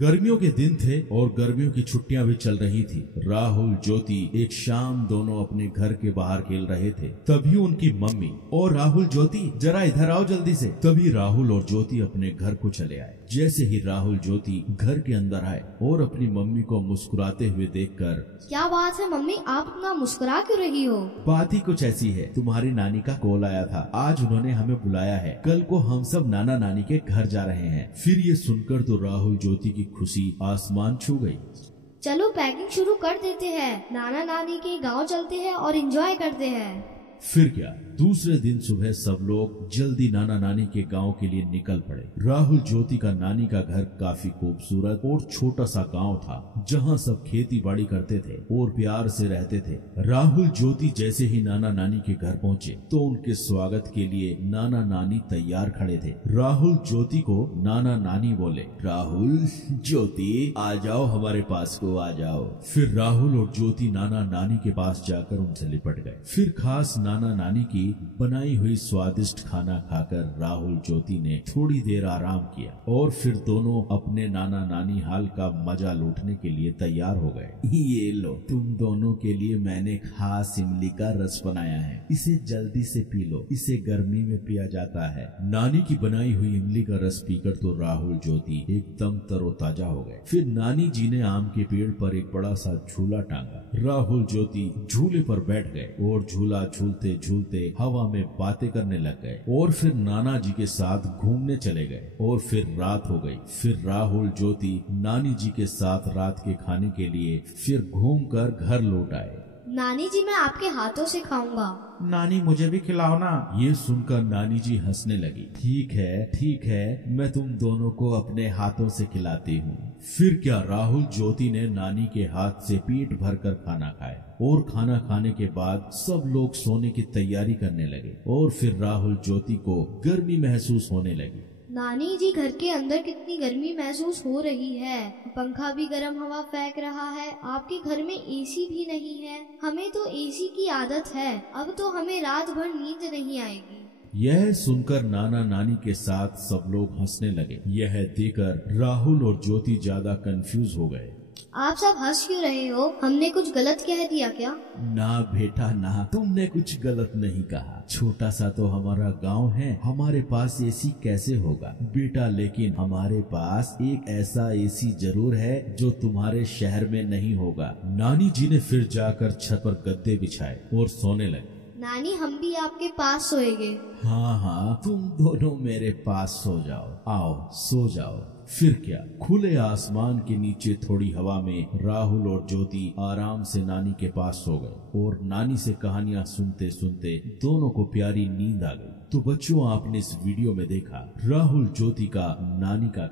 गर्मियों के दिन थे और गर्मियों की छुट्टियां भी चल रही थी। राहुल, ज्योति एक शाम दोनों अपने घर के बाहर खेल रहे थे। तभी उनकी मम्मी, और राहुल, ज्योति जरा इधर आओ जल्दी से। तभी राहुल और ज्योति अपने घर को चले आए। जैसे ही राहुल ज्योति घर के अंदर आए और अपनी मम्मी को मुस्कुराते हुए देखकर, क्या बात है मम्मी, आप इतना मुस्कुरा क्यों रही हो? बात ही कुछ ऐसी है, तुम्हारी नानी का कॉल आया था। आज उन्होंने हमें बुलाया है। कल को हम सब नाना नानी के घर जा रहे हैं। फिर ये सुनकर तो राहुल ज्योति की खुशी आसमान छू गई। चलो पैकिंग शुरू कर देते हैं, नाना नानी के गांव चलते हैं और एंजॉय करते हैं। फिर क्या, दूसरे दिन सुबह सब लोग जल्दी नाना नानी के गांव के लिए निकल पड़े। राहुल ज्योति का नानी का घर काफी खूबसूरत और छोटा सा गांव था, जहां सब खेती बाड़ी करते थे और प्यार से रहते थे। राहुल ज्योति जैसे ही नाना नानी के घर पहुंचे तो उनके स्वागत के लिए नाना नानी तैयार खड़े थे। राहुल ज्योति को नाना नानी बोले, राहुल, ज्योति आ जाओ, हमारे पास को आ जाओ। फिर राहुल और ज्योति नाना नानी के पास जाकर उनसे लिपट गए। फिर खास नाना नानी की बनाई हुई स्वादिष्ट खाना खाकर राहुल ज्योति ने थोड़ी देर आराम किया और फिर दोनों अपने नाना नानी हाल का मजा लूटने के लिए तैयार हो गए। ये लो, तुम दोनों के लिए मैंने खास इमली का रस बनाया है, इसे जल्दी से पी लो, इसे गर्मी में पिया जाता है। नानी की बनाई हुई इमली का रस पीकर तो राहुल ज्योति एकदम तरोताजा हो गए। फिर नानी जी ने आम के पेड़ पर एक बड़ा सा झूला टांगा। राहुल ज्योति झूले पर बैठ गए और झूला झूलते झूलते हवा में बातें करने लग गए और फिर नाना जी के साथ घूमने चले गए। और फिर रात हो गई। फिर राहुल ज्योति नानी जी के साथ रात के खाने के लिए फिर घूमकर घर लौट आए। नानी जी, मैं आपके हाथों से खाऊंगा। नानी, मुझे भी खिलाओ ना। ये सुनकर नानी जी हंसने लगी। ठीक है, मैं तुम दोनों को अपने हाथों से खिलाती हूँ। फिर क्या, राहुल ज्योति ने नानी के हाथ से पेट भरकर खाना खाया और खाना खाने के बाद सब लोग सोने की तैयारी करने लगे। और फिर राहुल ज्योति को गर्मी महसूस होने लगी। नानी जी, घर के अंदर कितनी गर्मी महसूस हो रही है, पंखा भी गर्म हवा फेंक रहा है, आपके घर में एसी भी नहीं है। हमें तो एसी की आदत है, अब तो हमें रात भर नींद नहीं आएगी। यह सुनकर नाना नानी के साथ सब लोग हंसने लगे। यह देखकर राहुल और ज्योति ज्यादा कंफ्यूज हो गए। आप सब हंस क्यों रहे हो? हमने कुछ गलत कह दिया क्या? ना बेटा ना, तुमने कुछ गलत नहीं कहा। छोटा सा तो हमारा गांव है, हमारे पास एसी कैसे होगा बेटा, लेकिन हमारे पास एक ऐसा एसी जरूर है जो तुम्हारे शहर में नहीं होगा। नानी जी ने फिर जाकर छत पर गद्दे बिछाए और सोने लगे। नानी, हम भी आपके पास सोएंगे। हाँ, तुम दोनों मेरे पास सो जाओ, आओ सो जाओ। फिर क्या, खुले आसमान के नीचे थोड़ी हवा में राहुल और ज्योति आराम से नानी के पास सो गए और नानी से कहानियां सुनते सुनते दोनों को प्यारी नींद आ गई। तो बच्चों, आपने इस वीडियो में देखा राहुल ज्योति का नानी का